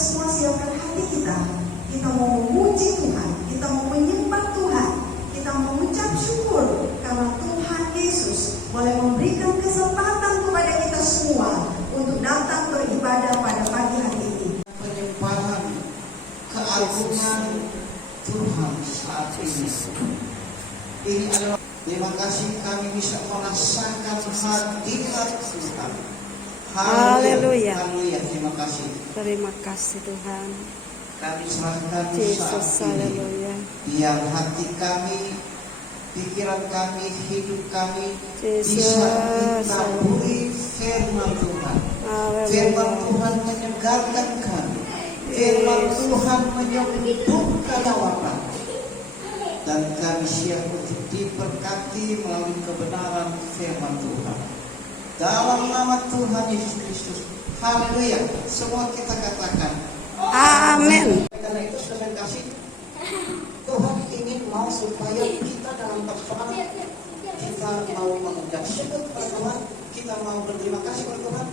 semua siapkan hati kita. Kita mau memuji Tuhan, kita mau menyembah Tuhan, kita mau mengucap syukur karena Tuhan Yesus boleh memberikan kesempatan kepada kita semua untuk datang beribadah pada pagi hari ini. Penyembahan keagungan Tuhan saat ini. Ini adalah terima kasih kami bisa merasakan hadirat Tuhan. Haleluya. Haleluya. Terima kasih. Terima kasih Tuhan. Kami serahkan Yesus, saat ini. haleluya. Biar hati kami, pikiran kami, hidup kami Yesus, bisa ditaburi firman Tuhan. Haleluya. Firman Tuhan menyegarkan kami. Firman Tuhan menyembuhkan lawakan. Dan kami siap untuk diberkati melalui kebenaran firman Tuhan. Dalam nama Tuhan Yesus Kristus. Haleluya. Semua kita katakan Amin. karena itu sudah kasih Tuhan ingin mau supaya kita dalam persoalan kita mau mengucap syukur kepada Tuhan, kita mau berterima kasih kepada Tuhan,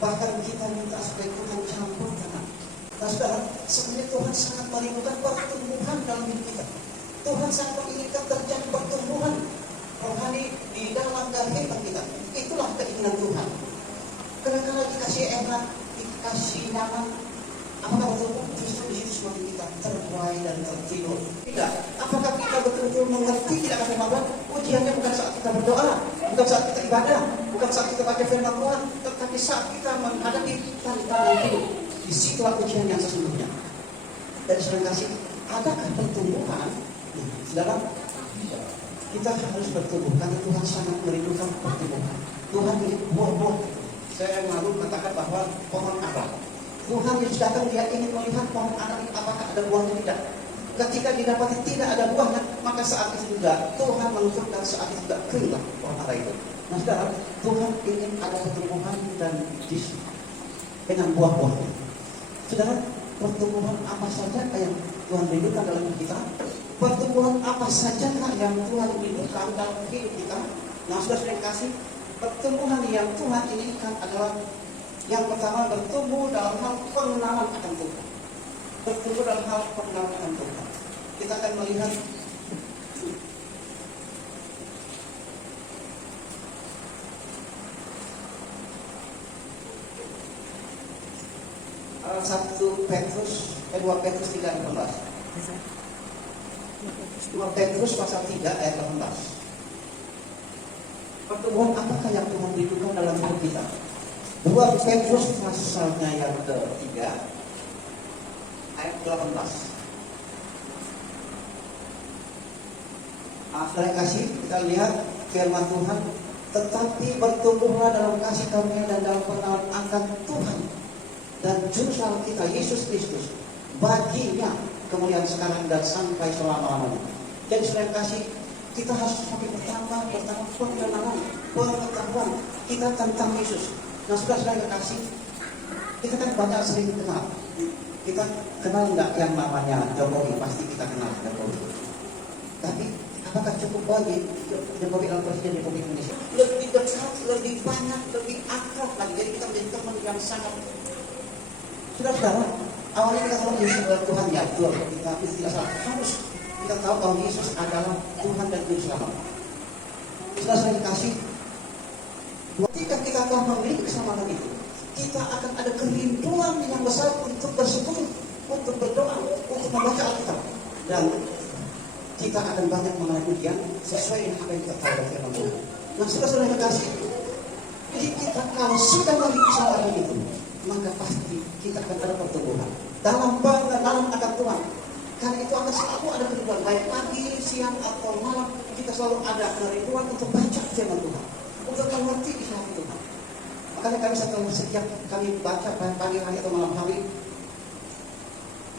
bahkan kita minta supaya Tuhan campur tangan. Nah saudara, sebenarnya Tuhan sangat merindukan pertumbuhan dalam hidup kita. Tuhan sangat menginginkan terjadi pertumbuhan rohani di dalam kehidupan kita. Itulah keinginan Tuhan. Kadang-kadang dikasih enak, dikasih nyaman, apakah betul justru di situ semakin kita terbuai dan tertidur? Tidak. Apakah kita betul-betul mengerti tidak akan firman Tuhan? Ujiannya bukan saat kita berdoa, bukan saat kita ibadah, bukan saat kita baca firman Tuhan, tetapi saat kita menghadapi tantangan hidup. Disitulah ujian yang sesungguhnya. Dan sering kasih, adakah pertumbuhan? Saudara, kita harus bertumbuh karena Tuhan sangat merindukan pertumbuhan. Tuhan ingin buah-buah. Saya malu katakan bahwa pohon ara. Tuhan Yesus datang, dia ingin melihat pohon ara ini apakah ada buahnya tidak. Ketika didapati tidak ada buahnya, maka saat itu juga Tuhan menunjukkan saat itu juga keringlah pohon ara itu. Nah saudara, Tuhan ingin ada pertumbuhan dan dengan buah-buahnya. Saudara, pertumbuhan apa saja yang Tuhan rindukan dalam hidup kita? Pertumbuhan apa saja yang Tuhan rindukan dalam hidup kita? Nah sudah saya kasih, pertumbuhan yang Tuhan inginkan adalah yang pertama bertumbuh dalam hal pengenalan akan Tuhan. Bertumbuh dalam hal pengenalan akan Tuhan. Kita akan melihat Dua Petrus 3:18. 2 Petrus pasal 3 ayat 18. Pertumbuhan apakah yang Tuhan rindukan dalam hidup kita? 2 Petrus pasalnya yang ketiga ayat 18. Saya kasih kita lihat firman Tuhan, tetapi bertumbuhlah dalam kasih karunia dan dalam pengenalan akan Tuhan dan juru selamat kita Yesus Kristus, baginya kemuliaan sekarang dan sampai selama-lamanya. Jadi saya kasih, kita harus semakin bertambah pengenalan, pengetahuan kita tentang Yesus. Nah sudah saya kasih, kita kan banyak sering kenal. Kita kenal nggak yang namanya Jokowi? Pasti kita kenal Jokowi. Tapi apakah cukup bagi Jokowi dalam Presiden Republik Indonesia? Lebih dekat, lebih banyak, lebih akrab lagi. Jadi kita menjadi teman yang sangat. Saudara, awalnya kita tahu Yesus adalah Tuhan, ya betul. Kita tidak salah. Harus kita tahu bahwa Yesus adalah Tuhan dan Juru Selamat. Sudah saya dikasih. Ketika kita telah memiliki keselamatan itu, kita akan ada kerinduan yang besar untuk bersyukur, untuk berdoa, untuk membaca Alkitab, dan kita akan banyak mengalami ujian sesuai dengan apa yang kita tahu dari firman Tuhan. Nah, sudah saya dikasih. Jadi kita kalau sudah memiliki keselamatan itu, maka pasti kita akan ada pertumbuhan dalam pengenalan akan Tuhan. Karena itu akan selalu ada kerinduan, baik pagi, siang atau malam, kita selalu ada kerinduan untuk baca firman Tuhan, untuk mengerti isi hati Tuhan. Makanya kami setiap kami baca pagi hari atau malam hari,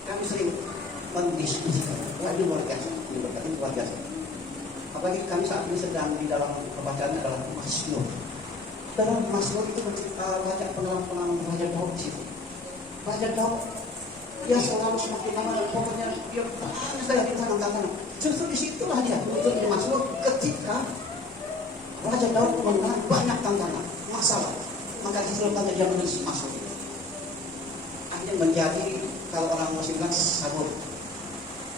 kami sering mendiskusikan. Wah ini luar biasa, ini berkati luar biasa. Apalagi kami saat ini sedang di dalam pembacaannya adalah Mazmur. Dalam Mazmur itu banyak pengalaman Raja Daud di situ. Raja Daud dia selalu semakin lama, pokoknya dia banyak tantangan. Justru disitulah dia untuk di Mazmur ketika Raja Daud mengalami banyak tantangan, masalah. Maka disebutkan dia menulis Mazmur. akhirnya menjadi, kalau orang muslim bilang sabur,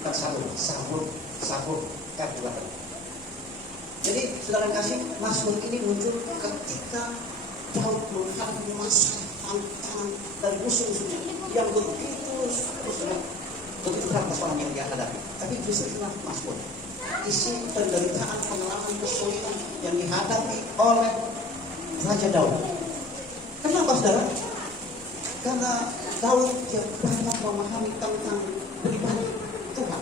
bukan sabur karbohidrat. Jadi saudara kasih, Mazmur ini muncul ketika Daud menghadapi masa tantangan dan musuh-musuhnya yang begitu berat persoalan yang dia hadapi. Tapi justru itulah Mazmur, isi penderitaan, pengalaman, kesulitan yang dihadapi oleh Raja Daud. Kenapa saudara? Karena Daud dia banyak memahami tentang pribadi Tuhan.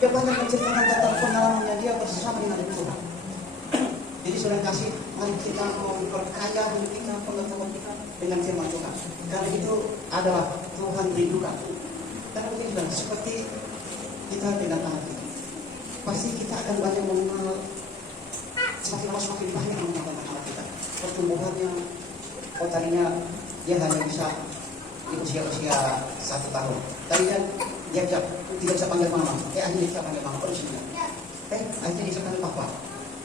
Dia banyak menceritakan tentang pengalamannya dia bersama dengan Tuhan. Jadi saudara kasih, mari kita memperkaya kita, pengetahuan kita dengan firman Tuhan. Karena itu adalah Tuhan rindukan. Karena begini, seperti kita dengan anak kita, pasti kita akan banyak mengenal, semakin lama semakin banyak mengenal tentang anak kita. Pertumbuhannya, tadinya dia hanya bisa di usia 1 tahun. Tadinya dia tidak bisa panggil mama, akhirnya bisa panggil mama usia. Akhirnya bisa panggil papa.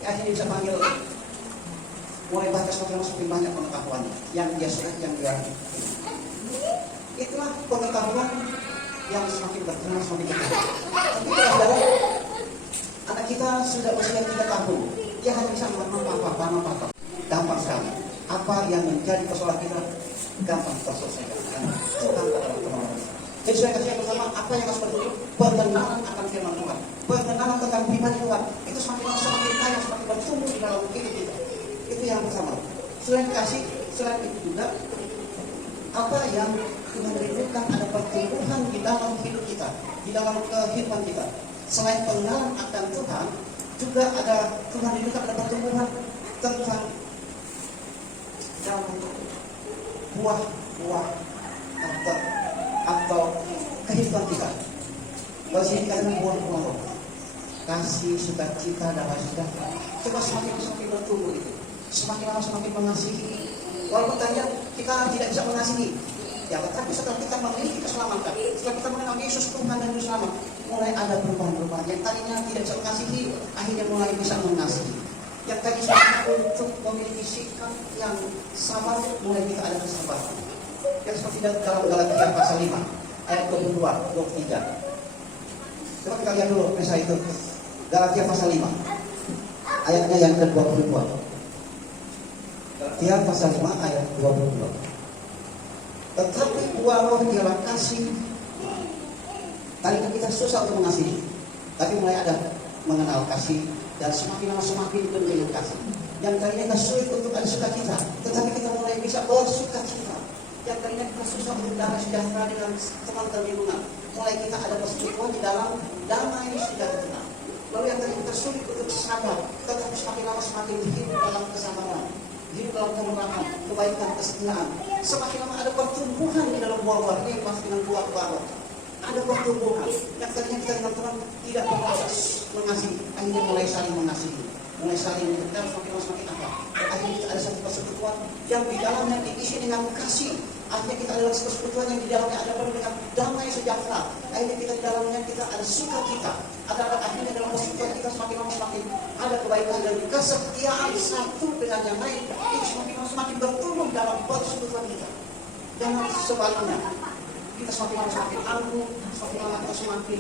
Akhirnya bisa panggil, mulai bahkan semakin banyak pengetahuannya yang dia sudah, yang dia. Itulah pengetahuan yang semakin berkembang, semakin berkembang. Tapi kalau anak kita sudah usia 3 tahun, dia hanya bisa mama papa. Gampang sekali. Apa yang menjadi persoalan kita gampang terselesaikan. Karena Tuhan adalah penolong. Jadi saya kasih yang pertama, apa yang harus bertumbuh? Pengenalan akan firman Tuhan, pengenalan tentang pribadi Tuhan. Itu semakin kaya, semakin bertumbuh di dalam hidup kita. Itu yang pertama. Selain kasih, selain itu juga apa yang Tuhan rindukan, ada pertumbuhan di dalam hidup kita, di dalam kehidupan kita. Selain pengenalan akan Tuhan, juga ada Tuhan rindukan ada pertumbuhan tentang dalam buah-buah atau kehidupan kita. Kalau sini dikatakan buah-buah roh, kasih, sukacita, damai sejahtera. Coba semakin bertumbuh itu, semakin lama semakin mengasihi. Walaupun tadinya kita tidak bisa mengasihi, ya, tetapi setelah kita memiliki keselamatan, setelah kita mengenal Yesus Tuhan dan Juru Selamat, mulai ada perubahan-perubahan. Yang tadinya tidak bisa mengasihi, akhirnya mulai bisa mengasihi. Yang tadi sudah untuk memiliki sikap yang sabar, mulai kita ada kesabaran. Yang seperti dalam Galatia pasal 5 ayat 22, 23. Coba kita lihat dulu kisah itu. Galatia pasal 5 ayatnya yang ke-22. Galatia pasal 5 ayat 22. Tetapi buah roh ialah kasih. Tadinya kita susah untuk mengasihi, tapi mulai ada mengenal kasih. Dan semakin lama semakin berbentuk kasih. Yang tadinya kita sulit untuk ada sukacita, tetapi kita mulai bisa bersukacita. Yang tadinya kita susah untuk damai sejahtera dengan teman dan lingkungan, mulai kita ada persekutuan di dalam damai sejahtera. Lalu yang tadinya kita sulit untuk sabar, tetapi semakin lama semakin hidup dalam kesabaran, hidup dalam kemurahan, kebaikan, kesetiaan. Semakin lama ada pertumbuhan di dalam buah-buah ini, pasti dengan buah-buah. Ada pertumbuhan. Yang tadinya kita dengan Tuhan tidak berproses mengasihi, akhirnya mulai saling mengasihi, mulai saling mendekat, semakin apa? Akhirnya kita ada satu persekutuan yang di dalamnya diisi dengan kasih. Akhirnya kita adalah persekutuan yang di dalamnya ada penuh dengan damai sejahtera. Akhirnya kita di dalamnya kita ada sukacita. Ada akhirnya dalam persekutuan kita semakin lama semakin ada kebaikan dan kesetiaan satu dengan yang lain. Itu semakin lama semakin bertumbuh dalam persekutuan kita. Jangan sebaliknya. Kita semakin lama semakin angkuh, semakin lama kita semakin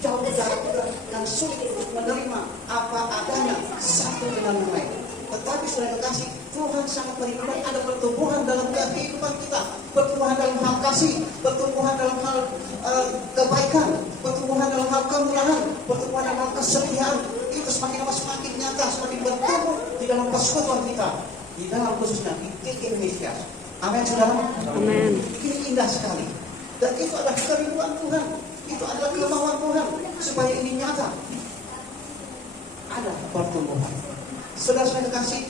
jauh dari kita dan sulit untuk menerima apa adanya satu dengan yang lain. Tetapi sudah dikasih, Tuhan sangat merindukan ada pertumbuhan dalam kehidupan kita, pertumbuhan dalam hal kasih, pertumbuhan dalam hal kebaikan, pertumbuhan dalam hal kemurahan, pertumbuhan dalam hal kesetiaan. Itu semakin lama semakin nyata, semakin bertumbuh di dalam persekutuan kita, di dalam khususnya di titik Indonesia. Amin, saudara. Amin. Ini indah sekali. Dan itu adalah kerinduan Tuhan. Itu adalah kemauan Tuhan supaya ini nyata. Ada pertumbuhan. Saudara-saudara kasih,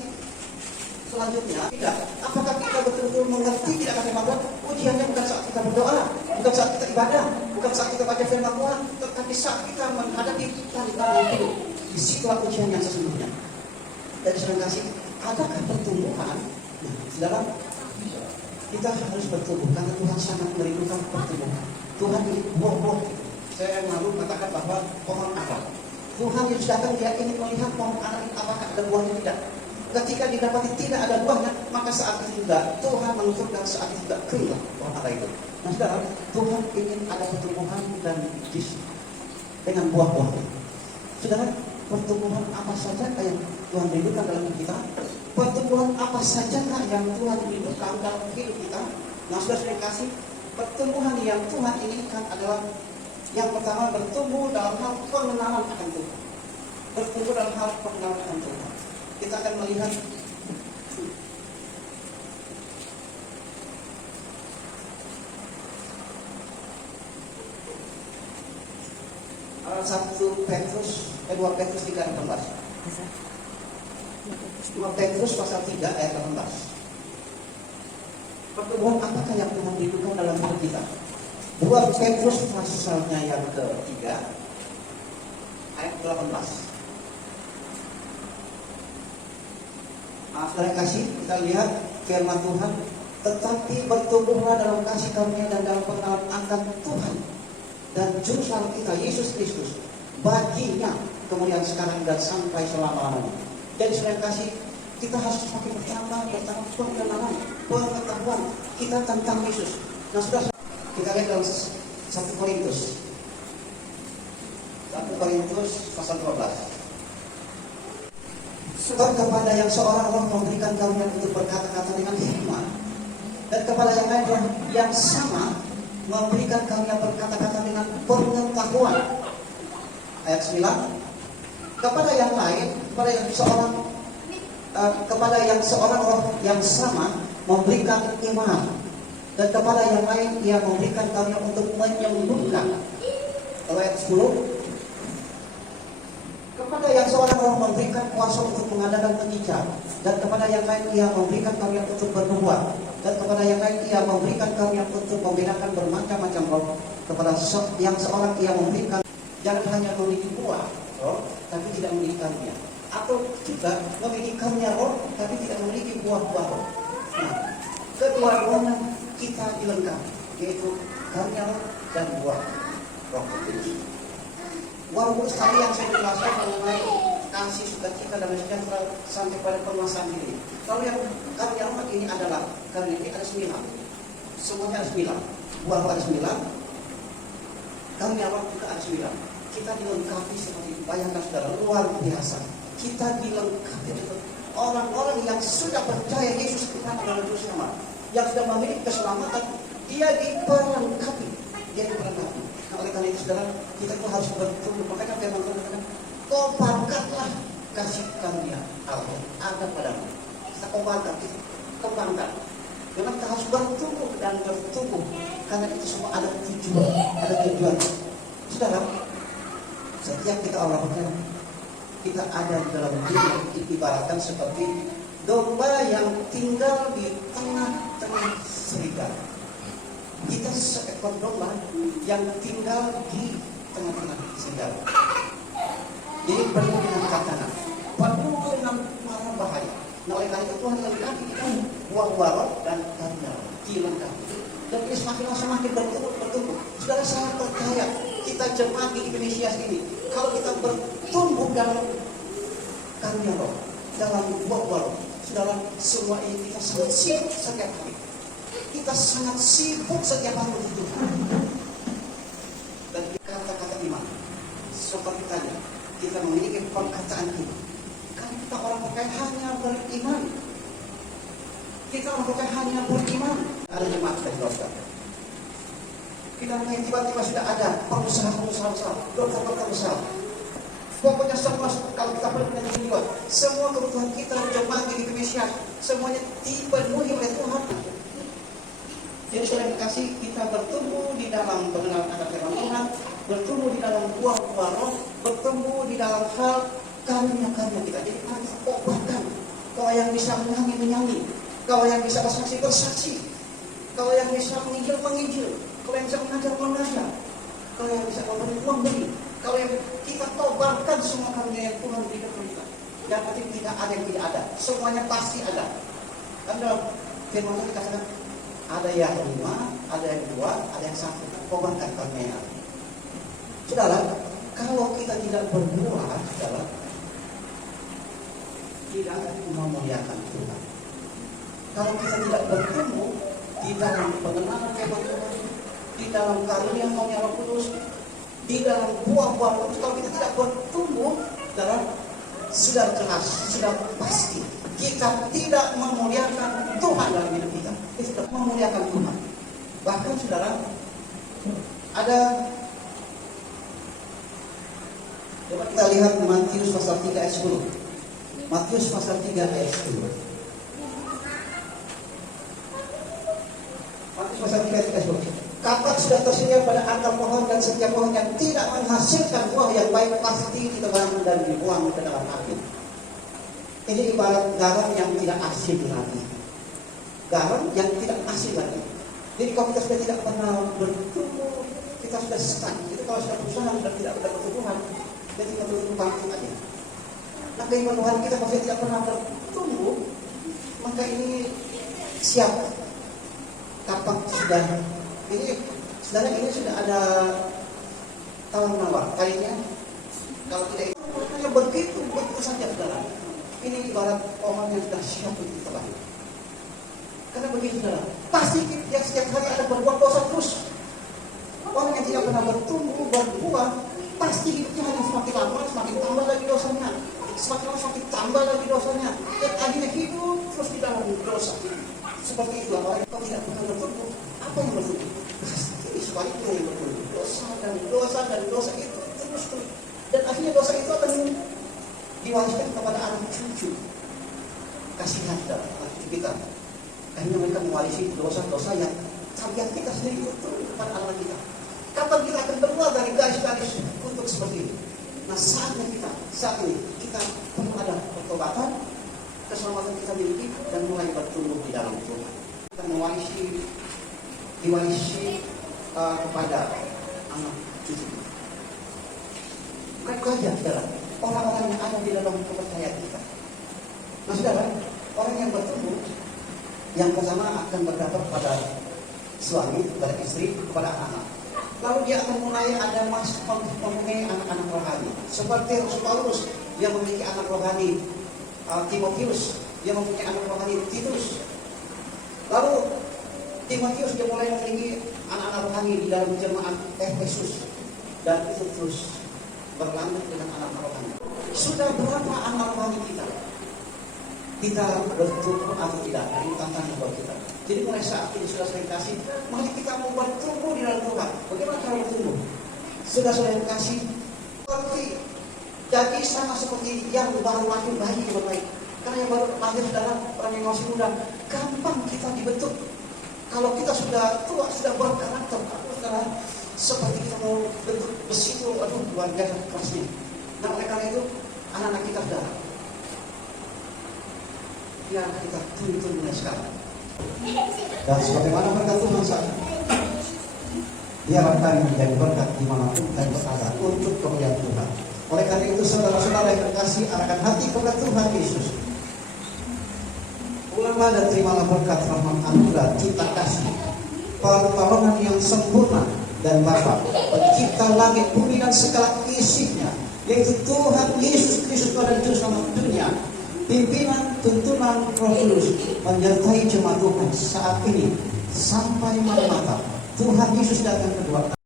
selanjutnya tidak. Apakah kita betul-betul mengerti tidak akan firman? Ujiannya bukan saat kita berdoa, bukan saat kita ibadah, bukan saat kita baca firman Tuhan, tetapi saat kita menghadapi tantangan hidup. Disitulah ujian yang sesungguhnya. Dan saudara kasih, adakah pertumbuhan? Nah, saudara, kita harus bertumbuh karena Tuhan sangat merindukan pertumbuhan. Tuhan ini buah-buah. Saya yang lalu katakan bahwa pohon apa? Tuhan yang datang dia ingin melihat pohon ara itu apakah ada buahnya tidak. Ketika didapati tidak ada buahnya, maka maka saat itu juga Tuhan menutup dan saat itu juga kering pohon ara itu. Nah saudara, Tuhan ingin ada pertumbuhan dan dengan buah-buahnya. Saudara, pertumbuhan apa saja yang Tuhan rindukan dalam hidup kita? Pertumbuhan apa saja yang Tuhan rindukan dalam hidup kita? Nah saudara kasih, pertumbuhan yang Tuhan inginkan adalah yang pertama bertumbuh dalam hal pengenalan akan Tuhan. Bertumbuh dalam hal pengenalan akan Tuhan. Kita akan melihat Satu Petrus, 2 Petrus 3:18. 2 Petrus pasal 3 ayat 18. Pertumbuhan apakah yang Tuhan rindukan dalam hidup kita? 2 Petrus pasalnya yang ketiga ayat 18. Saudara kasih, kita lihat firman Tuhan, tetapi bertumbuhlah dalam kasih karunia dan dalam pengenalan akan Tuhan dan Juru Selamat kita Yesus Kristus, baginya kemuliaan sekarang dan sampai selama-lamanya. Jadi saudara kasih, kita harus semakin bertambah pengenalan, pengetahuan kita tentang Yesus. Nah sudah kita lihat dalam 1 Korintus pasal 12. Sebab kepada yang seorang Allah memberikan karunia untuk berkata-kata dengan hikmat, dan kepada yang lain yang sama memberikan karunia berkata-kata dengan pengetahuan. Ayat 9. Kepada yang lain, kepada yang seorang roh yang sama memberikan iman, dan kepada yang lain ia memberikan karunia untuk menyembuhkan. Ayat 10. Kepada yang seorang roh memberikan kuasa untuk mengadakan mujizat, dan kepada yang lain ia memberikan karunia untuk bernubuat, dan kepada yang lain ia memberikan karunia untuk membedakan bermacam-macam roh. Kepada yang seorang ia memberikan, jangan hanya memiliki buah roh, tapi tidak memiliki karunia, atau juga memiliki karunia roh, tapi tidak memiliki buah-buah roh. Nah, kedua-duanya kita dilengkapi, yaitu karunia roh dan buah roh. Walaupun sekali yang saya jelaskan mengenai kasih, sukacita dan sejahtera sampai pada penguasaan diri. Kalau yang karunia roh ini adalah karunia ini ada 9. Semuanya ada 9. Buah ada 9. Karunia roh juga ada 9. Kita dilengkapi seperti itu. Bayangkan saudara, luar biasa. Kita dilengkapi dengan orang-orang yang sudah percaya Yesus Tuhan adalah Juru Selamat, yang sudah memiliki keselamatan, dia diperlengkapi. Dia diperlengkapi. Nah, oleh karena itu saudara, kita pun harus bertumbuh. Makanya firman Tuhan katakan, kobarkanlah kasih karunia Allah ada padamu. Kita kobarkan, kita kembangkan. Memang kita harus bertumbuh dan bertumbuh, karena itu semua ada tujuan. Saudara, setiap kita orang berkata, kita ada di dalam dunia diibaratkan seperti domba yang tinggal di tengah-tengah serigala. Kita seekor domba yang tinggal di tengah-tengah serigala. Jadi penuh dengan tantangan, penuh dengan mara bahaya. Nah oleh karena itu Tuhan lengkapi kita buah-buah roh dan karunia dilengkapi. Dan ini semakin bertumbuh. Saudara sangat percaya kita jemaat di Indonesia ini, kalau kita bertumbuh dalam karunia roh, dalam buah-buah roh, saudara, semua ini kita sangat sibuk setiap hari. Kita sangat sibuk setiap hari untuk Tuhan. Dan kata-kata iman, seperti tadi, kita memiliki perkataan iman. Kan kita orang percaya hanya beriman. Kita orang percaya hanya beriman. Ada jemaat dari dokter. Kita mungkin tiba-tiba sudah ada pengusaha besar, dokter besar. Pokoknya semua, kalau kita berpindah di jiwa, semua kebutuhan kita jemaat di Indonesia, semuanya dipenuhi oleh Tuhan. Jadi saudara kasih, kita bertumbuh di dalam pengenalan akan firman Tuhan, bertumbuh di dalam buah-buah roh, bertumbuh di dalam hal karunia-karunia kita. Jadi kita kobarkan. Kalau yang bisa menyanyi, kalau yang bisa bersaksi, kalau yang bisa menginjil, kalau yang bisa mengajar, kalau yang bisa memberi, kalau yang kita kobarkan semua karunia yang Tuhan berikan kepada kita. Dan pasti tidak ada yang tidak ada, semuanya pasti ada. Kan dalam firman Tuhan dikatakan, ada yang 5, ada yang 2, ada yang 1. Kobarkan karunia. Saudara, kalau kita tidak berbuah, saudara, tidak akan memuliakan Tuhan. kalau kita tidak bertumbuh di dalam pengenalan firman Tuhan, di dalam karunia Roh Kudus, di dalam buah-buah Roh Kudus, kalau kita tidak bertumbuh dalam, sudah jelas, sudah pasti kita tidak memuliakan Tuhan dalam hidup kita. Kita tidak memuliakan Tuhan. Bahkan saudara, ada, coba kita lihat Matius pasal 3 ayat 10. Matius pasal 3 ayat 10. Matius pasal 3 ayat 10. Kapak sudah tersedia pada akar pohon, dan setiap pohon yang tidak menghasilkan buah yang baik pasti ditebang dan dibuang ke dalam api. Ini ibarat garam yang tidak asin lagi. Garam yang tidak asin lagi. Jadi kalau kita sudah tidak pernah bertumbuh, kita sudah stuck. Itu kalau sudah berusaha dan tidak ada pertumbuhan, jadi kita bertumbuh bangkit aja. Nah, keimanan Tuhan kita masih tidak pernah bertumbuh, maka ini siap. Kapak sudah, ini saudara, ini sudah ada tawar-menawar. Kayaknya kalau tidak itu hanya begitu saja saudara. Ini ibarat pohon yang sudah siap untuk ditebang. Karena begitu saudara, pasti yang setiap hari ada berbuat dosa terus. Orang yang tidak pernah bertumbuh, berbuah, pasti hidupnya hanya semakin lama semakin tambah lagi dosanya, semakin lama semakin tambah lagi dosanya, dan akhirnya hidup terus di dalam dosa. Seperti itu, orang yang tidak pernah bertumbuh, apa yang bertumbuh? Pasti sebaliknya yang bertumbuh, dosa dan dosa dan dosa itu terus. Dan akhirnya dosa itu akan diwariskan kepada anak cucu. Kasihan dalam kita. Akhirnya mereka mewarisi dosa-dosa yang tabiat kita sendiri itu kepada anak kita. Kapan kita akan keluar dari garis-garis untuk seperti ini? Nah, saat ini kita perlu ada pertobatan, keselamatan kita miliki, dan mulai bertumbuh di dalam Tuhan. Kita diwarisi kepada anak cucu. Bukan saja, saudara, orang-orang yang ada di dalam kepercayaan kita. Nah, saudara, orang yang bertumbuh, yang pertama akan berdampak pada suami, kepada istri, kepada anak-anak. Lalu dia akan mulai ada mempunyai anak-anak rohani. Seperti Rasul Paulus yang memiliki anak rohani Timotius, yang mempunyai anak rohani Titus. Lalu Timotius dia mulai memiliki anak-anak rohani di dalam jemaat Efesus, dan itu terus berlanjut dengan anak rohani. Sudah berapa anak rohani kita? Kita bertumbuh atau tidak? Ini tantangan buat kita. Jadi mulai saat ini sudah saya kasih, mari kita mau bertumbuh di dalam Tuhan. Bagaimana cara bertumbuh? Sudah saya kasih seperti, jadi sama seperti yang baru lahir bayi yang baik. Karena yang baru lahir saudara, orang yang masih muda, gampang kita dibentuk. Kalau kita sudah tua, sudah berkarakter, saudara, seperti kita mau bentuk besi itu, aduh luar biasa kerasnya. Nah, oleh karena itu anak-anak kita saudara, ya kita tuntun mulai sekarang. Dan sebagaimana berkat Tuhan saja, biarlah kami menjadi berkat dimanapun kami berada untuk kemuliaan Tuhan. Oleh karena itu saudara-saudara yang terkasih, arahkan hati kepada Tuhan Yesus. Ulanglah dan terimalah berkat rahmat anugerah cinta kasih pertolongan yang sempurna dan Bapa pencipta langit bumi dan segala isinya, yaitu Tuhan Yesus Kristus pada Juru Selamat dunia, pimpinan tuntunan Roh Kudus menyertai jemaat Tuhan saat ini sampai malam. Tuhan Yesus datang kedua kali.